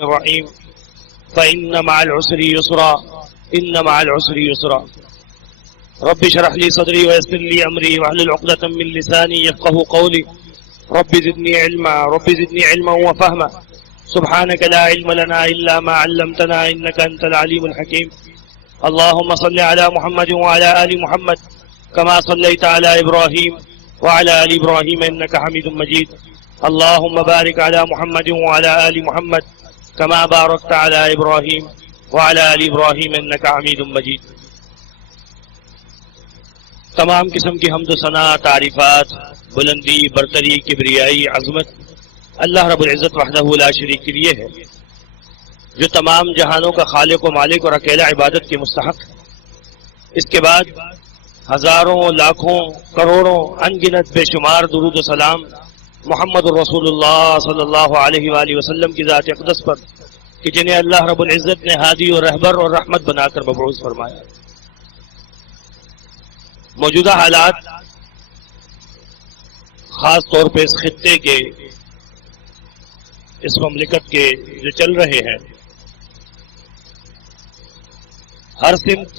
الرحيم فإن مع العسر يسرا إن مع العسر يسرا رب اشرح لي صدري ويسر لي أمري واحلل عقدة من لساني يفقهوا قولي رب زدني علما وفهما سبحانك لا علم لنا إلا ما علمتنا إنك أنت العليم الحكيم اللهم صل على محمد وعلى آل محمد كما صليت على إبراهيم وعلى آل إبراهيم إنك حميد مجيد اللهم بارك على محمد وعلى آل محمد كما باركت على إبراهيم وعلى آل إبراهيم إنك حميد مجيد. تمام قسم کی حمد و ثنا، تعریفات، بلندی، برتری، کبریائی، عظمت اللہ رب العزت وحدہ لا شریک کے لیے ہے، جو تمام جہانوں کا خالق و مالک اور اکیلا عبادت کے مستحق ہے. اس کے بعد ہزاروں، لاکھوں، کروڑوں، ان گنت بے شمار درود و سلام محمد الرسول اللہ صلی اللہ علیہ وآلہ وسلم کی ذات اقدس پر کہ جنہیں اللہ رب العزت نے ہادی اور رہبر اور رحمت بنا کر مبعوث فرمایا. موجودہ حالات خاص طور پہ اس خطے کے، اس مملکت کے جو چل رہے ہیں، ہر سمت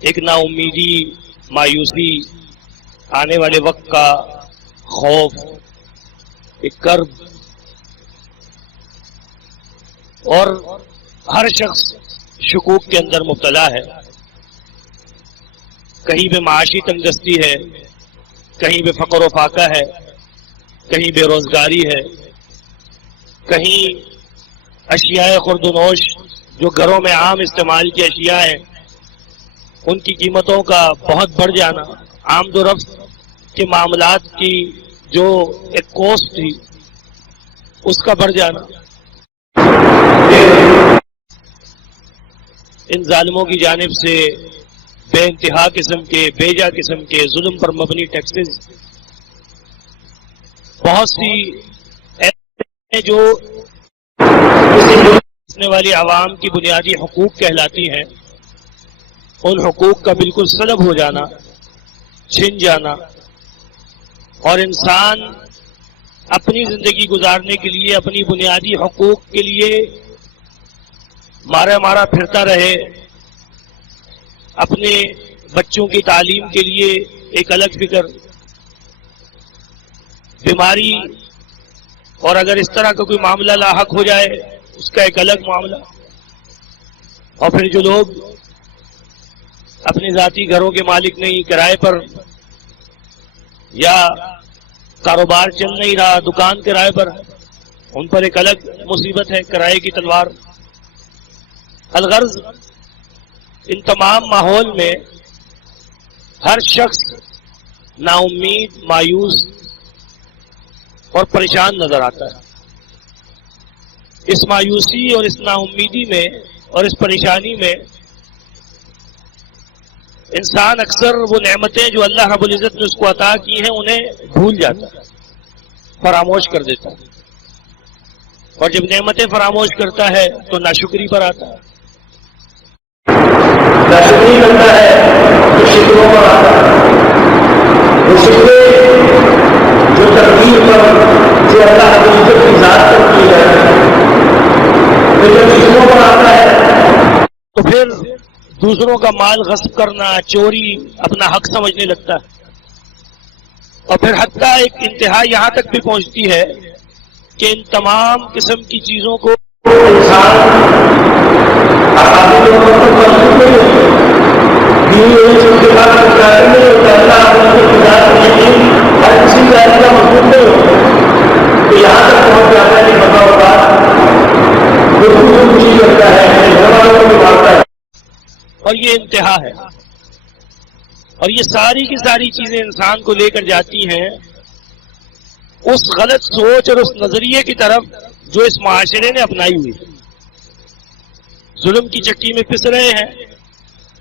ایک نا امیدی، مایوسی، آنے والے وقت کا خوف، ایک کرب، اور ہر شخص شکوک کے اندر مبتلا ہے. کہیں پہ معاشی تنگدستی ہے، کہیں پہ فقر و فاقہ ہے، کہیں بے روزگاری ہے، کہیں اشیاء خورد و نوش جو گھروں میں عام استعمال کی اشیاء ہیں ان کی قیمتوں کا بہت بڑھ جانا، آمد و رفت کے معاملات کی جو ایک کوسٹ تھی اس کا بڑھ جانا. ان ظالموں کی جانب سے بے انتہا قسم کے، بیجا قسم کے ظلم پر مبنی ٹیکسز، بہت سی ایسے جو بسنے والی عوام کی بنیادی حقوق کہلاتی ہیں، ان حقوق کا بالکل سلب ہو جانا، چھن جانا، اور انسان اپنی زندگی گزارنے کے لیے، اپنی بنیادی حقوق کے لیے مارا پھرتا رہے، اپنے بچوں کی تعلیم کے لیے ایک الگ فکر، بیماری، اور اگر اس طرح کا کوئی معاملہ لاحق ہو جائے اس کا ایک الگ معاملہ. اور پھر جو لوگ اپنے ذاتی گھروں کے مالک نہیں، کرائے پر، یا کاروبار چل نہیں رہا، دکان کرائے پر، ان پر ایک الگ مصیبت ہے، کرائے کی تلوار. الغرض ان تمام ماحول میں ہر شخص نا امید، مایوس اور پریشان نظر آتا ہے. اس مایوسی اور اس نا امیدی میں اور اس پریشانی میں انسان اکثر وہ نعمتیں جو اللہ رب العزت نے اس کو عطا کی ہیں انہیں بھول جاتا ہے، فراموش کر دیتا ہے. اور جب نعمتیں فراموش کرتا ہے تو ناشکری پر آتا ہے، ناشکری کرتا ہے تو شکروں پر آتا ہے. وہ شکرے جو تقدیر پر، جو اللہ رب العزت کی ذات پر کی جاتی ہے، تو جب شکروں پر آتا ہے تو پھر دوسروں کا مال غصب کرنا، چوری اپنا حق سمجھنے لگتا ہے. اور پھر حتیٰ ایک انتہا یہاں تک بھی پہنچتی ہے کہ ان تمام قسم کی چیزوں کو یہاں تک پہنچ جاتا ہے کہ بتا ہوگا خوشی کرتا ہے، گھر والوں کو مارتا ہے. اور یہ انتہا ہے. اور یہ ساری کی ساری چیزیں انسان کو لے کر جاتی ہیں اس غلط سوچ اور اس نظریے کی طرف جو اس معاشرے نے اپنائی ہوئی. ظلم کی چکی میں پس رہے ہیں،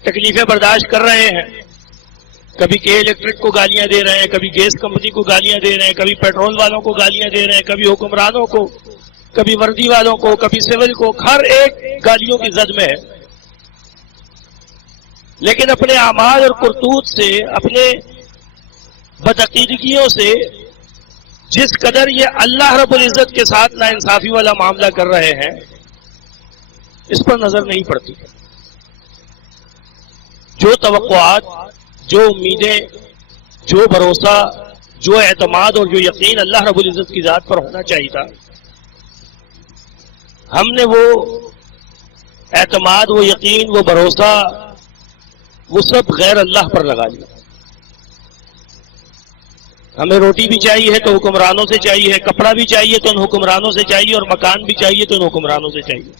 تکلیفیں برداشت کر رہے ہیں، کبھی کے الیکٹرک کو گالیاں دے رہے ہیں، کبھی گیس کمپنی کو گالیاں دے رہے ہیں، کبھی پیٹرول والوں کو گالیاں دے رہے ہیں، کبھی حکمرانوں کو، کبھی وردی والوں کو، کبھی سول کو، ہر ایک گالیوں کی زد میں ہے. لیکن اپنے اعمال اور کرتوت سے، اپنے بدعقیدگیوں سے جس قدر یہ اللہ رب العزت کے ساتھ ناانصافی والا معاملہ کر رہے ہیں اس پر نظر نہیں پڑتی. جو توقعات، جو امیدیں، جو بھروسہ، جو اعتماد اور جو یقین اللہ رب العزت کی ذات پر ہونا چاہیے تھا، ہم نے وہ اعتماد، وہ یقین، وہ بھروسہ، وہ سب غیر اللہ پر لگا لیا. ہمیں روٹی بھی چاہیے تو حکمرانوں سے چاہیے، کپڑا بھی چاہیے تو ان حکمرانوں سے چاہیے، اور مکان بھی چاہیے تو ان حکمرانوں سے چاہیے.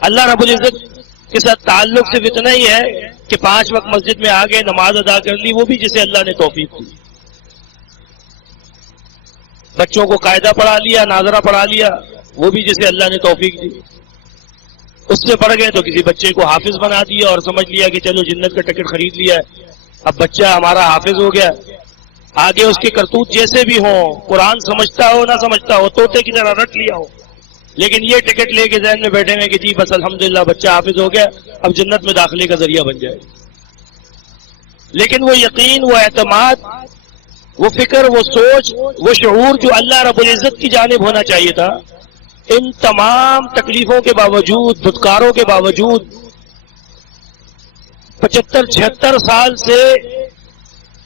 اللہ رب العزت کے ساتھ تعلق صرف اتنا ہی ہے کہ 5 وقت مسجد میں آ گئے، نماز ادا کر لی، وہ بھی جسے اللہ نے توفیق دی. بچوں کو قاعدہ پڑھا لیا، ناظرہ پڑھا لیا، وہ بھی جسے اللہ نے توفیق دی. اس سے بڑھ گئے تو کسی بچے کو حافظ بنا دیا اور سمجھ لیا کہ چلو جنت کا ٹکٹ خرید لیا ہے، اب بچہ ہمارا حافظ ہو گیا. آگے اس کے کرتوت جیسے بھی ہوں، قرآن سمجھتا ہو نہ سمجھتا ہو، طوطے کی طرح رٹ لیا ہو، لیکن یہ ٹکٹ لے کے ذہن میں بیٹھے ہوئے کہ جی بس الحمدللہ بچہ حافظ ہو گیا، اب جنت میں داخلے کا ذریعہ بن جائے. لیکن وہ یقین، وہ اعتماد، وہ فکر، وہ سوچ، وہ شعور جو اللہ رب العزت کی جانب ہونا چاہیے تھا، ان تمام تکلیفوں کے باوجود، دھتکاروں کے باوجود، 75-76 سال سے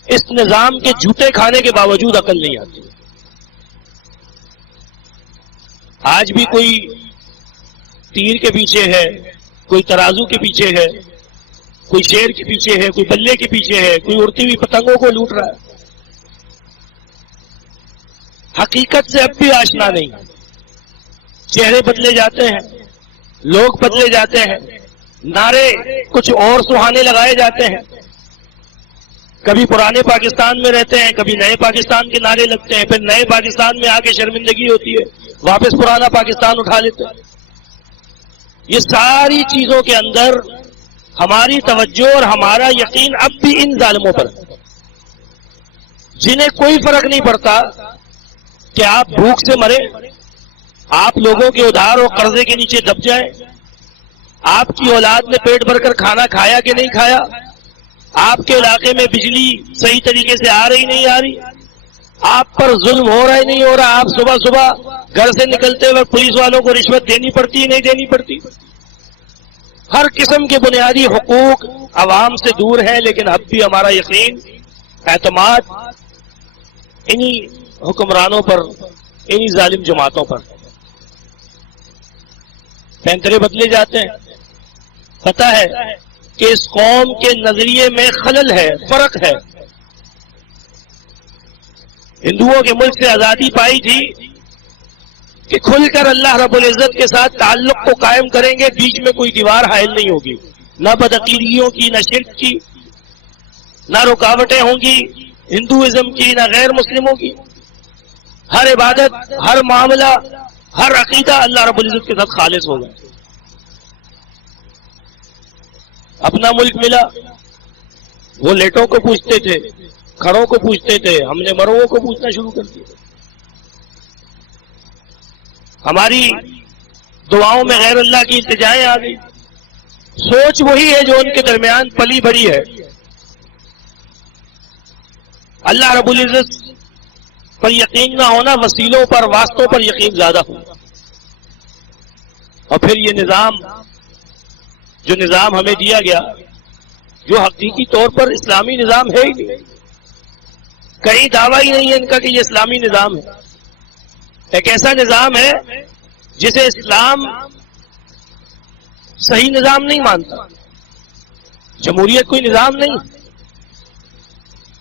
اس نظام کے جوتے کھانے کے باوجود عقل نہیں آتی. آج بھی کوئی تیر کے پیچھے ہے، کوئی ترازو کے پیچھے ہے، کوئی شیر کے پیچھے ہے، کوئی بلے کے پیچھے ہے، کوئی اڑتی ہوئی پتنگوں کو لوٹ رہا ہے. حقیقت سے اب بھی آشنا نہیں. چہرے بدلے جاتے ہیں، لوگ بدلے جاتے ہیں، نعرے کچھ اور سہانے لگائے جاتے ہیں. کبھی پرانے پاکستان میں رہتے ہیں، کبھی نئے پاکستان کے نعرے لگتے ہیں، پھر نئے پاکستان میں آ کے شرمندگی ہوتی ہے، واپس پرانا پاکستان اٹھا لیتے ہیں. یہ ساری چیزوں کے اندر ہماری توجہ اور ہمارا یقین اب بھی ان ظالموں پر ہے، جنہیں کوئی فرق نہیں پڑتا کہ آپ بھوک سے مرے، آپ لوگوں کے ادھار اور قرضے کے نیچے دب جائیں، آپ کی اولاد نے پیٹ بھر کر کھانا کھایا کہ نہیں کھایا، آپ کے علاقے میں بجلی صحیح طریقے سے آ رہی نہیں آ رہی، آپ پر ظلم ہو رہا ہے نہیں ہو رہا، آپ صبح صبح گھر سے نکلتے وقت پولیس والوں کو رشوت دینی پڑتی ہے نہیں دینی پڑتی. ہر قسم کے بنیادی حقوق عوام سے دور ہیں، لیکن اب بھی ہمارا یقین، اعتماد انہی حکمرانوں پر، انہی ظالم جماعتوں پر. پینترے بدلے جاتے ہیں. پتہ ہے کہ اس قوم کے نظریے میں خلل ہے، فرق ہے. ہندوؤں کے ملک سے آزادی پائی تھی کہ کھل کر اللہ رب العزت کے ساتھ تعلق کو قائم کریں گے، بیچ میں کوئی دیوار حائل نہیں ہوگی، نہ بدعقیدگیوں کی، نہ شرک کی، نہ رکاوٹیں ہوں گی ہندوازم کی، نہ غیر مسلموں کی. ہر عبادت، ہر معاملہ، ہر عقیدہ اللہ رب العزت کے ساتھ خالص ہوگا. اپنا ملک ملا، وہ لیٹوں کو پوچھتے تھے، کھڑوں کو پوچھتے تھے، ہم نے مروں کو پوچھنا شروع کر دیا. ہماری دعاؤں میں غیر اللہ کی التجائیں آ گئی. سوچ وہی ہے جو ان کے درمیان پلی بڑی ہے. اللہ رب العزت پر یقین نہ ہونا، وسیلوں پر، واسطوں پر یقین زیادہ ہو. اور پھر یہ نظام، جو نظام ہمیں دیا گیا، جو حقیقی طور پر اسلامی نظام ہے ہی نہیں. کہیں دعویٰ ہی نہیں ہے ان کا کہ یہ اسلامی نظام ہے. ایک ایسا نظام ہے جسے اسلام صحیح نظام نہیں مانتا. جمہوریت کوئی نظام نہیں،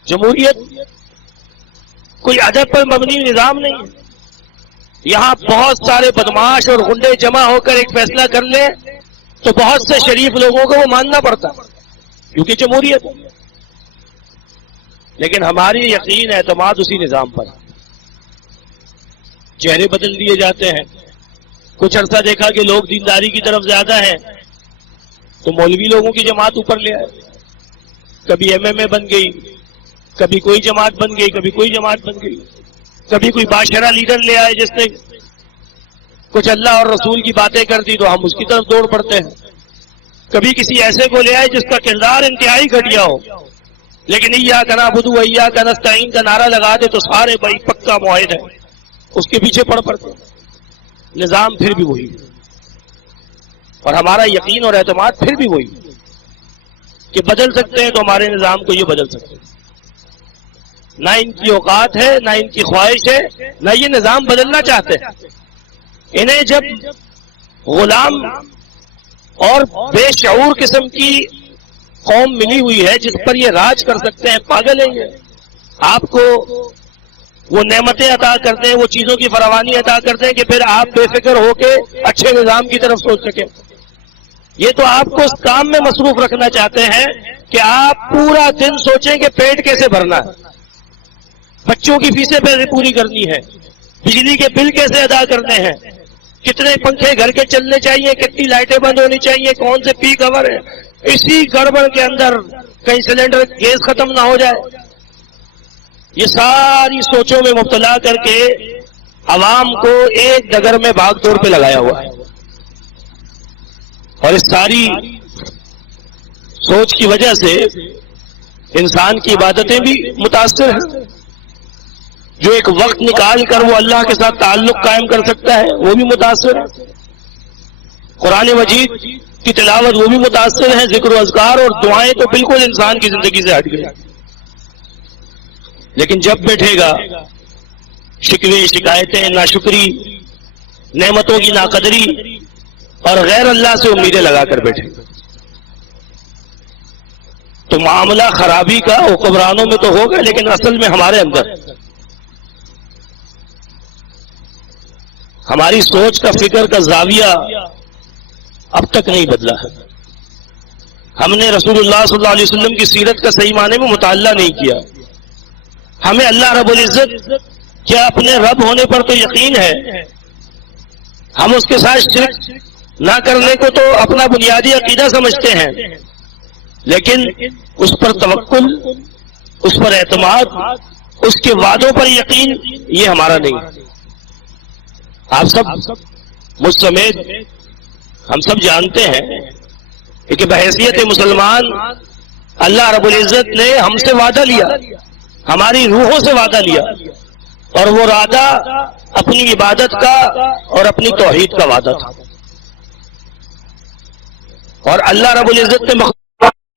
جمہوریت کوئی ادب پر مبنی نظام نہیں ہے. یہاں بہت سارے بدماش اور غنڈے جمع ہو کر ایک فیصلہ کر لیں تو بہت سے شریف لوگوں کو وہ ماننا پڑتا کیونکہ جمہوریت ہے. لیکن ہماری یقین، اعتماد اسی نظام پر. چہرے بدل دیے جاتے ہیں. کچھ عرصہ دیکھا کہ لوگ دینداری کی طرف زیادہ ہیں تو مولوی لوگوں کی جماعت اوپر لے آئے. کبھی ایم ایم اے بن گئی، کبھی کوئی جماعت بن گئی، کبھی کوئی جماعت بن گئی. کبھی کوئی باشرہ لیڈر لے آئے جس نے کچھ اللہ اور رسول کی باتیں کر دی تو ہم اس کی طرف دوڑ پڑتے ہیں. کبھی کسی ایسے کو لے آئے جس کا کردار انتہائی گھٹیا ہو لیکن ایاک نعبد و ایاک نستعین کا نعرہ لگا دے تو سارے بھائی پکا معاہد ہے، اس کے پیچھے پڑتے، نظام پھر بھی وہی، اور ہمارا یقین اور اعتماد پھر بھی وہی کہ بدل سکتے ہیں تو ہمارے نظام کو یہ بدل سکتے ہیں، نہ ان کی اوقات ہے، نہ ان کی خواہش ہے، نہ یہ نظام بدلنا چاہتے ہیں۔ انہیں جب غلام اور بے شعور قسم کی قوم ملی ہوئی ہے جس پر یہ راج کر سکتے ہیں، پاگل ہیں یہ، آپ کو وہ نعمتیں عطا کرتے ہیں، وہ چیزوں کی فراوانی عطا کرتے ہیں کہ پھر آپ بے فکر ہو کے اچھے نظام کی طرف سوچ سکیں۔ یہ تو آپ کو اس کام میں مصروف رکھنا چاہتے ہیں کہ آپ پورا دن سوچیں کہ پیٹ کیسے بھرنا ہے، بچوں کی فیسیں پوری کرنی ہے، بجلی کے بل کیسے ادا کرنے ہیں، کتنے پنکھے گھر کے چلنے چاہیے، کتنی لائٹیں بند ہونی چاہیے، کون سے پیک آور ہے، اسی گڑبڑ کے اندر کہیں سلنڈر گیس ختم نہ ہو جائے۔ یہ ساری سوچوں میں مبتلا کر کے عوام کو ایک ڈگر میں بھاگ دوڑ پہ لگایا ہوا ہے، اور اس ساری سوچ کی وجہ سے انسان کی عبادتیں بھی متاثر ہیں۔ جو ایک وقت نکال کر وہ اللہ کے ساتھ تعلق قائم کر سکتا ہے وہ بھی متاثر ہے، قرآن مجید کی تلاوت وہ بھی متاثر ہے، ذکر و اذکار اور دعائیں تو بالکل انسان کی زندگی سے ہٹ گئی۔ لیکن جب بیٹھے گا شکوے، شکایتیں، ناشکری، نعمتوں کی ناقدری اور غیر اللہ سے امیدیں لگا کر بیٹھے گا تو معاملہ خرابی کا حکمرانوں میں تو ہوگا، لیکن اصل میں ہمارے اندر ہماری سوچ کا، فکر کا زاویہ اب تک نہیں بدلا ہے۔ ہم نے رسول اللہ صلی اللہ علیہ وسلم کی سیرت کا صحیح معنی میں مطالعہ نہیں کیا۔ ہمیں اللہ رب العزت کیا اپنے رب ہونے پر تو یقین ہے، ہم اس کے ساتھ شرک نہ کرنے کو تو اپنا بنیادی عقیدہ سمجھتے ہیں، لیکن اس پر توکل، اس پر اعتماد، اس کے وعدوں پر یقین یہ ہمارا نہیں۔ آپ سب مجھ سمیت ہم سب جانتے ہیں کہ بحیثیت مسلمان اللہ رب العزت نے ہم سے وعدہ لیا، ہماری روحوں سے وعدہ لیا، اور وہ وعدہ اپنی عبادت کا اور اپنی توحید کا وعدہ تھا۔ اور اللہ رب العزت نے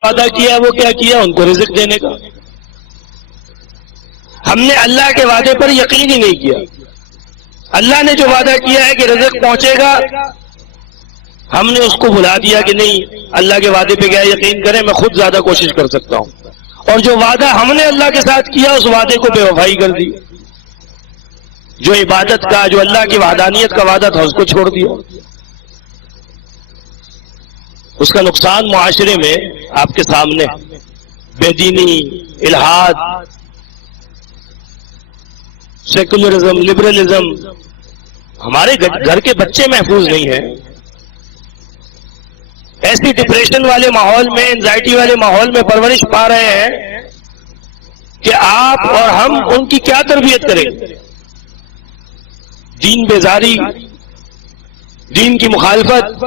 وعدہ کیا، وہ کیا کیا؟ ان کو رزق دینے کا۔ ہم نے اللہ کے وعدے پر یقین ہی نہیں کیا۔ اللہ نے جو وعدہ کیا ہے کہ رزق پہنچے گا، ہم نے اس کو بھلا دیا کہ نہیں، اللہ کے وعدے پہ کیا یقین کریں، میں خود زیادہ کوشش کر سکتا ہوں، اور جو وعدہ ہم نے اللہ کے ساتھ کیا اس وعدے کو بے وفائی کر دی، جو عبادت کا، جو اللہ کی وحدانیت کا وعدہ تھا اس کو چھوڑ دیا۔ اس کا نقصان معاشرے میں آپ کے سامنے، بے دینی، الحاد، سیکولرزم، لبرلزم، ہمارے گھر کے بچے محفوظ نہیں ہیں۔ ایسی ڈپریشن والے ماحول میں، انزائٹی والے ماحول میں پرورش پا رہے ہیں کہ آپ اور ہم ان کی کیا تربیت کریں؟ دین بیزاری، دین کی مخالفت،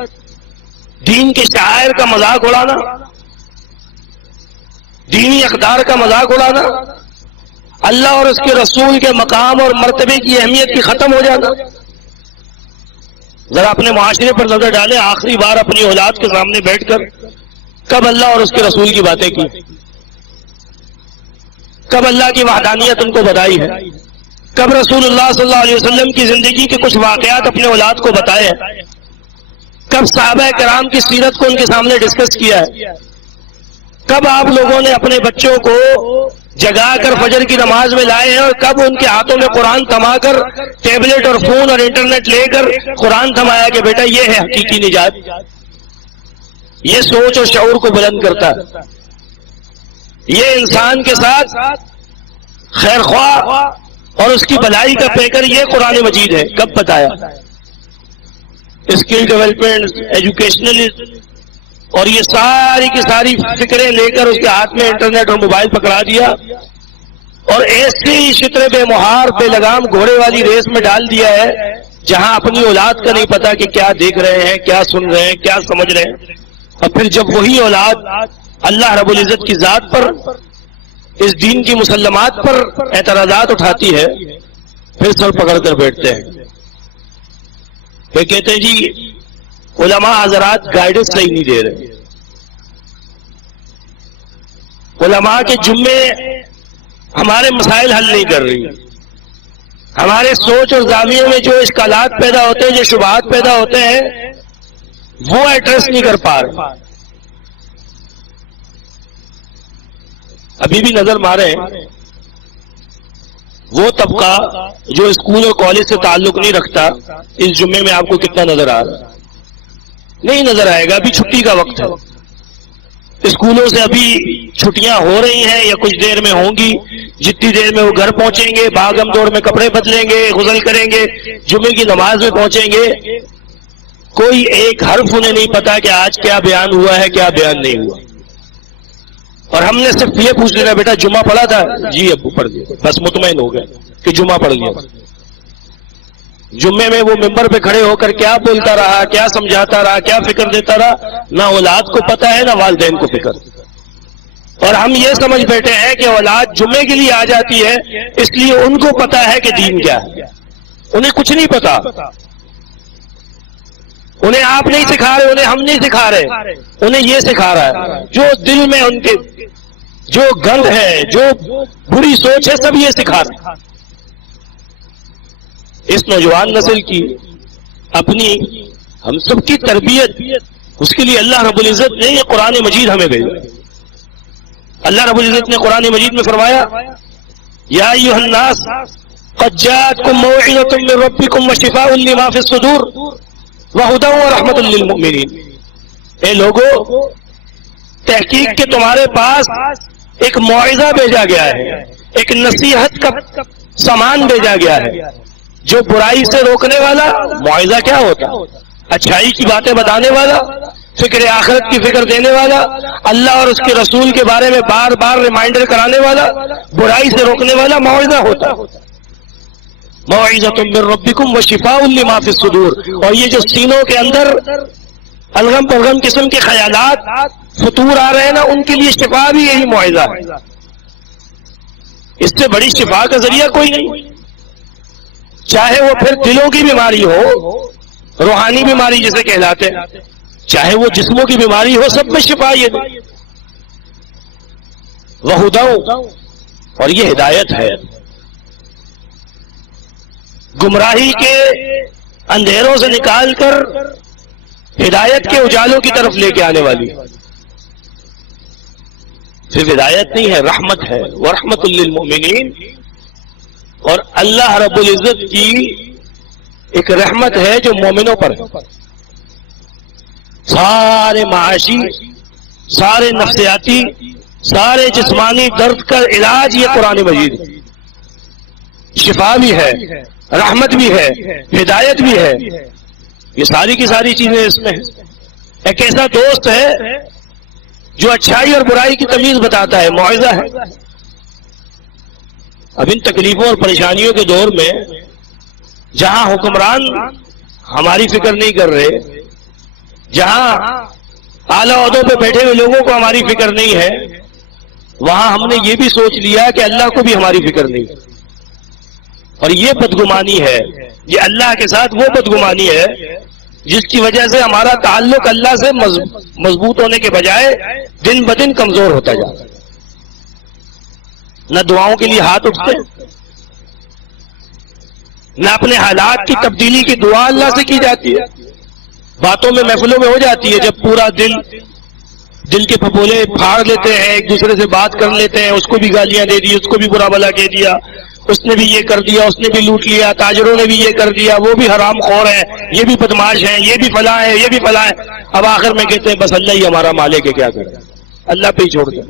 دین کے شعائر کا مذاق اڑانا، دینی اقدار کا مذاق اڑانا، اللہ اور اس کے رسول کے مقام اور مرتبے کی اہمیت کی ختم ہو جانا۔ ذرا اپنے معاشرے پر نظر ڈالیں، آخری بار اپنی اولاد کے سامنے بیٹھ کر کب اللہ اور اس کے رسول کی باتیں کی، کب اللہ کی وحدانیت ان کو بتائی ہے، کب رسول اللہ صلی اللہ علیہ وسلم کی زندگی کے کچھ واقعات اپنے اولاد کو بتائے ہیں، کب صحابہ کرام کی سیرت کو ان کے سامنے ڈسکس کیا ہے، کب آپ لوگوں نے اپنے بچوں کو جگا کر فجر کی نماز میں لائے ہیں، اور کب ان کے ہاتھوں میں قرآن تھما کر ٹیبلٹ اور فون اور انٹرنیٹ لے کر قرآن تھمایا کہ بیٹا یہ ہے حقیقی نجات۔ یہ سوچ اور شعور کو بلند کرتا ہے، یہ انسان کے ساتھ خیر خواہ اور اس کی بھلائی کا پیکر یہ قرآن مجید ہے۔ کب بتایا؟ اسکل ڈیولپمنٹ، ایجوکیشنل اور یہ ساری کی ساری فکریں لے کر اس کے ہاتھ میں انٹرنیٹ اور موبائل پکڑا دیا، اور ایسی شطر بے مہار بے لگام گھوڑے والی ریس میں ڈال دیا ہے جہاں اپنی اولاد کا نہیں پتا کہ کیا دیکھ رہے ہیں، کیا سن رہے ہیں، کیا سمجھ رہے ہیں۔ اور پھر جب وہی اولاد اللہ رب العزت کی ذات پر اس دین کی مسلمات پر اعتراضات اٹھاتی ہے، پھر سر پکڑ کر بیٹھتے ہیں، پھر کہتے ہیں جی علماء حضرات گائیڈنس صحیح نہیں دے رہے، علماء کے جمعے ہمارے مسائل حل نہیں کر رہی، ہمارے سوچ اور زاویے میں جو اشکالات پیدا ہوتے ہیں، جو شبہات پیدا ہوتے ہیں، وہ ایڈریس نہیں کر پا رہے۔ ابھی بھی نظر مارے وہ طبقہ جو اسکول اور کالج سے تعلق نہیں رکھتا، اس جمعے میں آپ کو کتنا نظر آ رہا ہے؟ نہیں نظر آئے گا، ابھی چھٹی کا وقت ہے، اسکولوں سے ابھی چھٹیاں ہو رہی ہیں یا کچھ دیر میں ہوں گی، جتنی دیر میں وہ گھر پہنچیں گے، بھاگم دوڑ میں کپڑے بدلیں گے، غسل کریں گے، جمعے کی نماز میں پہنچیں گے، کوئی ایک حرف انہیں نہیں پتا کہ آج کیا بیان ہوا ہے، کیا بیان نہیں ہوا، اور ہم نے صرف یہ پوچھ لینا بیٹا جمعہ پڑھا تھا؟ جی ابو پڑھ لیا، بس مطمئن ہو گئے کہ جمعہ پڑھ لیا۔ جمعے میں وہ ممبر پہ کھڑے ہو کر کیا بولتا رہا، کیا سمجھاتا رہا، کیا فکر دیتا رہا، نہ اولاد کو پتا ہے نہ والدین کو فکر، اور ہم یہ سمجھ بیٹھے ہیں کہ اولاد جمعے کے لیے آ جاتی ہے اس لیے ان کو پتا ہے کہ دین کیا ہے، انہیں کچھ نہیں پتا، انہیں آپ نہیں سکھا رہے، انہیں ہم نہیں سکھا رہے، انہیں یہ سکھا رہا ہے جو دل میں ان کے جو گند ہے، جو بری سوچ ہے، سب یہ سکھا رہے۔ اس نوجوان نسل کی اپنی ہم سب کی تربیت، اس کے لیے اللہ رب العزت نے یہ قرآن مجید ہمیں بھیجا۔ اللہ رب العزت نے قرآن مجید میں فرمایا یا ایھا الناس قد جاءتکم موعظۃ من ربکم وشفاء لما فی الصدور وہدی ورحمۃ للمؤمنین۔ اے لوگو، تحقیق کہ تمہارے پاس ایک موعظہ بھیجا گیا ہے، ایک نصیحت کا سامان بھیجا گیا ہے، جو برائی سے روکنے والا۔ موعظہ کیا ہوتا؟ اچھائی کی باتیں بتانے والا، فکر آخرت کی فکر دینے والا، اللہ اور اس کے رسول کے بارے میں بار بار ریمائنڈر کرانے والا، برائی سے روکنے والا موعظہ ہوتا۔ موعظۃ من ربکم وشفاء لما فی الصدور، اور یہ جو سینوں کے اندر الغم پرغم قسم کے خیالات فطور آ رہے ہیں نا، ان کے لیے شفا بھی یہی موعظہ ہے۔ اس سے بڑی شفا کا ذریعہ کوئی نہیں، چاہے وہ پھر دلوں کی بیماری ہو، روحانی بیماری جسے کہلاتے ہیں، چاہے وہ جسموں کی بیماری ہو، سب میں شفا یہ دے۔ وہدی، اور یہ ہدایت ہے، گمراہی کے اندھیروں سے نکال کر ہدایت کے اجالوں کی طرف لے کے آنے والی۔ صرف ہدایت نہیں ہے، رحمت ہے، ورحمۃ للمؤمنین، اور اللہ رب العزت کی ایک رحمت ہے جو مومنوں پر ہے۔ سارے معاشی، سارے نفسیاتی، سارے جسمانی درد کا علاج یہ قرآن مجید ہے، شفا بھی ہے، رحمت بھی ہے، ہدایت بھی ہے، یہ ساری کی ساری چیزیں اس میں ہیں۔ ایک ایسا دوست ہے جو اچھائی اور برائی کی تمیز بتاتا ہے، موعظہ ہے۔ اب ان تکلیفوں اور پریشانیوں کے دور میں جہاں حکمران ہماری فکر نہیں کر رہے، جہاں اعلیٰ عہدوں پہ بیٹھے ہوئے لوگوں کو ہماری فکر نہیں ہے، وہاں ہم نے یہ بھی سوچ لیا کہ اللہ کو بھی ہماری فکر نہیں، اور یہ بدگمانی ہے، یہ اللہ کے ساتھ وہ بدگمانی ہے جس کی وجہ سے ہمارا تعلق اللہ سے مضبوط ہونے کے بجائے دن بدن کمزور ہوتا جاتا ہے۔ نہ دعاؤں کے لیے ہاتھ اٹھتے، نہ اپنے حالات کی تبدیلی کی دعا اللہ سے کی جاتی ہے، باتوں میں محفلوں میں ہو جاتی ہے، جب پورا دل کے پھپولے پھاڑ لیتے ہیں، ایک دوسرے سے بات کر لیتے ہیں، اس کو بھی گالیاں دے دی، اس کو بھی برا بھلا کہہ دیا، اس نے بھی یہ کر دیا، اس نے بھی لوٹ لیا، تاجروں نے بھی یہ کر دیا، وہ بھی حرام خور ہے، یہ بھی بدماش ہیں، یہ بھی فلاں ہے، یہ بھی فلاں ہے۔ اب آخر میں کہتے ہیں بس اللہ ہی ہمارا مالک ہے، کیا کریں، اللہ پہ ہی چھوڑ دیں۔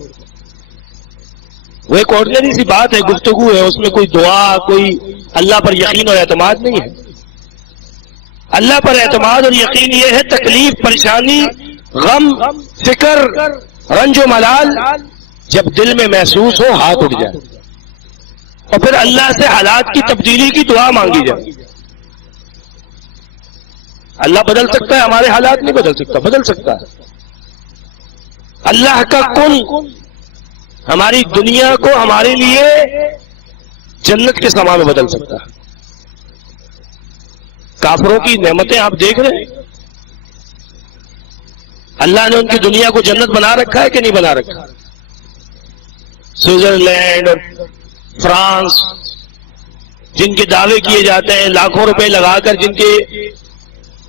وہ ایک آرڈنری سی بات ہے، گفتگو ہے، اس میں کوئی دعا، کوئی اللہ پر یقین اور اعتماد نہیں ہے۔ اللہ پر اعتماد اور یقین یہ ہے تکلیف، پریشانی، غم، فکر، رنج و ملال جب دل میں محسوس ہو، ہاتھ اٹھ جائے اور پھر اللہ سے حالات کی تبدیلی کی دعا مانگی جائے۔ اللہ بدل سکتا ہے، ہمارے حالات نہیں بدل سکتا، بدل سکتا ہے۔ اللہ کا کن ہماری دنیا کو ہمارے لیے جنت کے سما میں بدل سکتا ہے. کافروں کی نعمتیں آپ دیکھ رہے ہیں. اللہ نے ان کی دنیا کو جنت بنا رکھا ہے کہ نہیں بنا رکھا؟ سوئٹزرلینڈ اور فرانس جن کے دعوے کیے جاتے ہیں لاکھوں روپے لگا کر، جن کے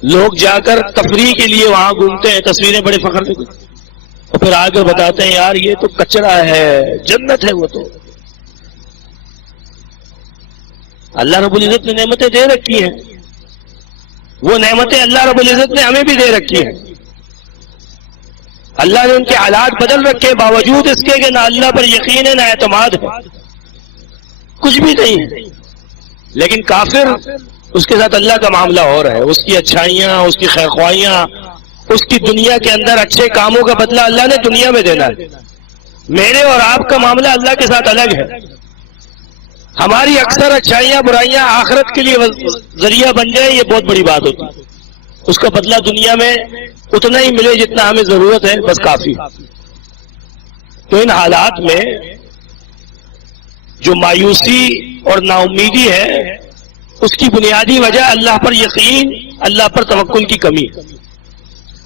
لوگ جا کر تفریح کے لیے وہاں گھومتے ہیں، تصویریں بڑے فخر سے، اور پھر آ کر بتاتے ہیں یار یہ تو کچرا ہے، جنت ہے وہ تو. اللہ رب العزت نے نعمتیں دے رکھی ہیں، وہ نعمتیں اللہ رب العزت نے ہمیں بھی دے رکھی ہیں. اللہ نے ان کے حالات بدل رکھے، باوجود اس کے کہ نہ اللہ پر یقین ہے نہ اعتماد ہے، کچھ بھی نہیں ہے. لیکن کافر، اس کے ساتھ اللہ کا معاملہ ہو رہا ہے، اس کی اچھائیاں، اس کی خیرخواہیاں، اس کی دنیا کے اندر اچھے کاموں کا بدلہ اللہ نے دنیا میں دینا ہے. میرے اور آپ کا معاملہ اللہ کے ساتھ الگ ہے. ہماری اکثر اچھائیاں برائیاں آخرت کے لیے ذریعہ بن جائے، یہ بہت بڑی بات ہوتی ہے. اس کا بدلہ دنیا میں اتنا ہی ملے جتنا ہمیں ضرورت ہے، بس کافی. تو ان حالات میں جو مایوسی اور نا امیدی ہے، اس کی بنیادی وجہ اللہ پر یقین، اللہ پر توکل کی کمی.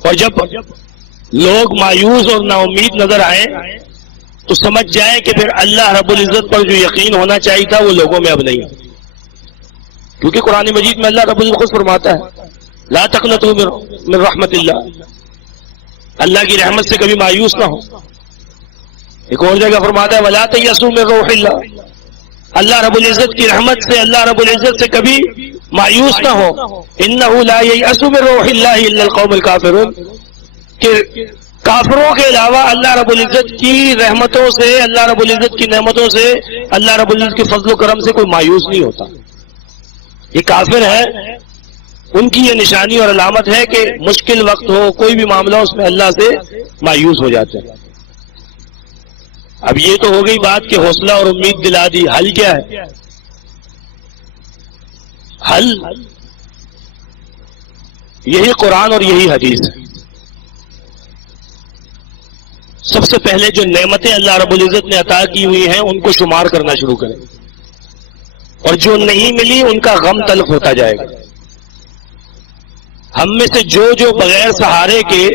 اور جب لوگ مایوس اور نا امید نظر آئیں تو سمجھ جائیں کہ پھر اللہ رب العزت پر جو یقین ہونا چاہیے تھا وہ لوگوں میں اب نہیں. کیونکہ قرآن مجید میں اللہ رب العزت خود فرماتا ہے لا تقنطوا من رحمت اللہ، اللہ کی رحمت سے کبھی مایوس نہ ہو. ایک اور جگہ فرماتا ہے ولا تیأسوا من روح اللہ، اللہ رب العزت کی رحمت سے، اللہ رب العزت سے کبھی مایوس نہ ہو. انہ لا ییأس من روح اللہ الا القوم الکافرون، کہ کافروں کے علاوہ اللہ رب العزت کی رحمتوں سے، اللہ رب العزت کی نعمتوں سے، اللہ رب العزت کے فضل و کرم سے کوئی مایوس نہیں ہوتا. یہ کافر ہے، ان کی یہ نشانی اور علامت ہے کہ مشکل وقت ہو، کوئی بھی معاملہ، اس میں اللہ سے مایوس ہو جاتے ہیں. اب یہ تو ہو گئی بات کہ حوصلہ اور امید دلا دی. حل کیا ہے؟ حل یہی قرآن اور یہی حدیث ہے. سب سے پہلے جو نعمتیں اللہ رب العزت نے عطا کی ہوئی ہیں ان کو شمار کرنا شروع کریں، اور جو نہیں ملی ان کا غم تلخ ہوتا جائے گا. ہم میں سے جو بغیر سہارے کے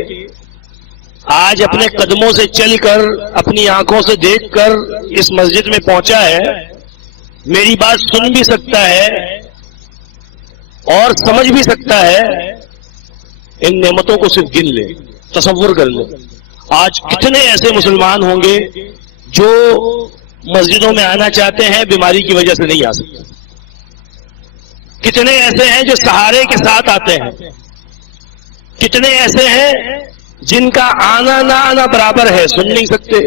آج اپنے قدموں سے چل کر، اپنی آنکھوں سے دیکھ کر اس مسجد میں پہنچا ہے، میری بات سن بھی سکتا ہے اور سمجھ بھی سکتا ہے، ان نعمتوں کو صرف گن لے، تصور کر لے. آج کتنے ایسے مسلمان ہوں گے جو مسجدوں میں آنا چاہتے ہیں، بیماری کی وجہ سے نہیں آ سکتے. کتنے ایسے ہیں جو سہارے کے ساتھ آتے ہیں. کتنے ایسے ہیں جن کا آنا نہ آنا برابر ہے، سن نہیں سکتے،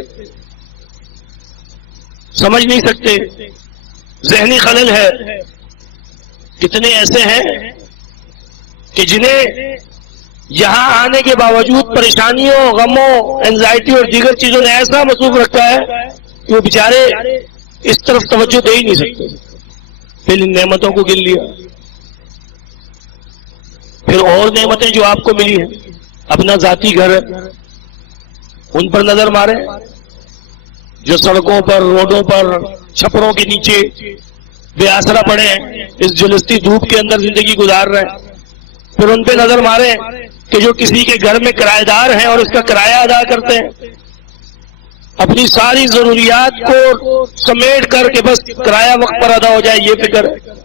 سمجھ نہیں سکتے، ذہنی خلل ہے. کتنے ایسے ہیں کہ جنہیں یہاں آنے کے باوجود پریشانیوں، غموں، اینزائٹی اور دیگر چیزوں نے ایسا مصروف رکھا ہے کہ وہ بیچارے اس طرف توجہ دے ہی نہیں سکتے. پھر ان نعمتوں کو گن لیا. پھر اور نعمتیں جو آپ کو ملی ہیں، اپنا ذاتی گھر ہے، ان پر نظر مارے. جو سڑکوں پر، روڈوں پر، چھپروں کے نیچے بے آسرا پڑے ہیں، اس جلستی دھوپ کے اندر زندگی گزار رہے ہیں. پھر ان پہ نظر مارے کہ جو کسی کے گھر میں کرایہ دار ہیں اور اس کا کرایہ ادا کرتے ہیں، اپنی ساری ضروریات کو سمیٹ کر کے بس کرایہ وقت پر ادا ہو جائے یہ فکر ہے.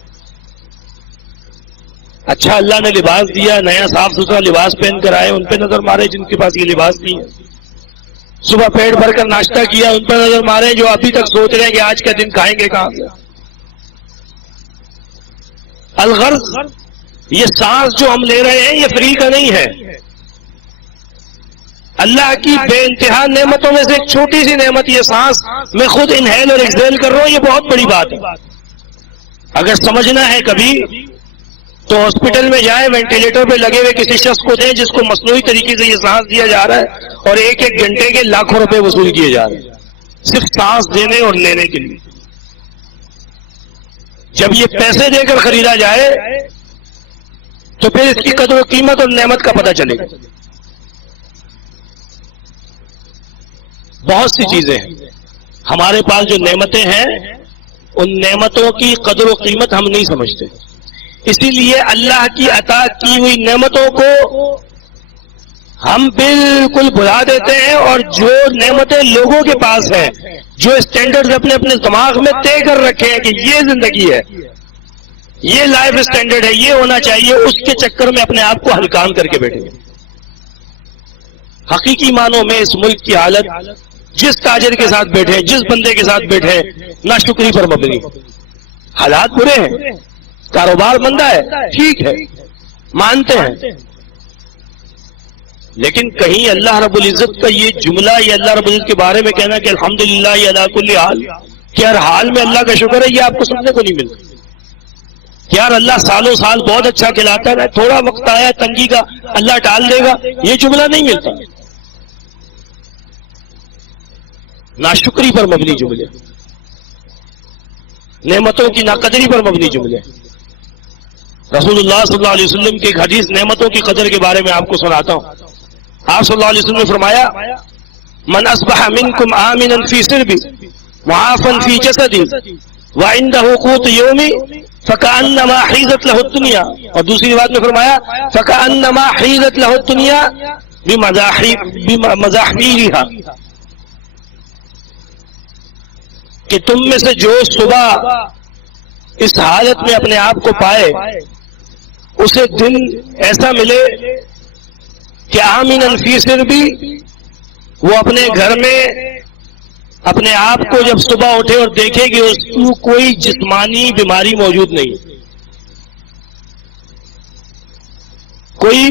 اچھا اللہ نے لباس دیا، نیا صاف ستھرا لباس پہن کر آئے، ان پہ نظر مارے جن کے پاس یہ لباس نہیں ہے. صبح پیٹ بھر کر ناشتہ کیا، ان پہ نظر مارے جو ابھی تک سوچ رہے ہیں کہ آج کا دن کھائیں گے کہاں سے. الغرض یہ سانس جو ہم لے رہے ہیں یہ فری کا نہیں ہے. اللہ کی بے انتہا نعمتوں میں سے ایک چھوٹی سی نعمت یہ سانس میں خود انہیل اور ایکسہیل کر رہا ہوں، یہ بہت بڑی بات ہے. اگر سمجھنا ہے کبھی تو ہاسپٹل میں جائیں، وینٹیلیٹر پہ لگے ہوئے کسی شخص کو دیں جس کو مصنوعی طریقے سے یہ سانس دیا جا رہا ہے اور ایک ایک گھنٹے کے لاکھوں روپے وصول کیے جا رہے ہیں صرف سانس دینے اور لینے کے لیے. جب یہ پیسے دے کر خریدا جائے تو پھر اس کی قدر و قیمت اور نعمت کا پتہ چلے گا. بہت سی چیزیں ہیں ہمارے پاس جو نعمتیں ہیں ان نعمتوں کی قدر و قیمت ہم نہیں سمجھتے، اسی لیے اللہ کی عطا کی ہوئی نعمتوں کو ہم بالکل بھلا دیتے ہیں، اور جو نعمتیں لوگوں کے پاس ہیں، جو اسٹینڈرڈ اپنے اپنے دماغ میں طے کر رکھے ہیں کہ یہ زندگی ہے، یہ لائف اسٹینڈرڈ ہے، یہ ہونا چاہیے، اس کے چکر میں اپنے آپ کو ہلکان کر کے بیٹھے گے۔ حقیقی معنوں میں اس ملک کی حالت جس تاجر کے ساتھ بیٹھے، جس بندے کے ساتھ بیٹھے، ناشکری پر مبنی، حالات برے ہیں، کاروبار مندہ ہے، ٹھیک ہے، مانتے ہیں، لیکن کہیں اللہ رب العزت کا یہ جملہ، یہ اللہ رب العزت کے بارے میں کہنا کہ الحمدللہ علی کل حال، کہ ہر حال میں اللہ کا شکر ہے، یہ آپ کو سننے کو نہیں ملتا۔ یار اللہ سالوں سال بہت اچھا کھلاتا ہے، تھوڑا وقت آیا تنگی کا اللہ ٹال دے گا، یہ جملہ نہیں ملتا۔ ناشکری پر مبنی جملے، نعمتوں کی ناقدری پر مبنی جملے۔ رسول اللہ صلی اللہ علیہ وسلم کی ایک حدیث نعمتوں کی قدر کے بارے میں آپ کو سناتا ہوں۔ آپ صلی اللہ علیہ وسلم نے فرمایا، من اصبح منکم آمنا فی سربی معافا فی جسدی وعندہ قوت یومی فکأنما حیزت لہ الدنیا، اور دوسری روایت میں فرمایا فکأنما حیزت لہ الدنیا بمزاحملھا، کہ تم میں سے جو صبح اس حالت میں اپنے آپ کو پائے، اسے دن ایسا ملے کہ آمنا فی سربی، وہ اپنے گھر میں اپنے آپ کو جب صبح اٹھے اور دیکھے کہ اس کو کوئی جسمانی بیماری موجود نہیں، کوئی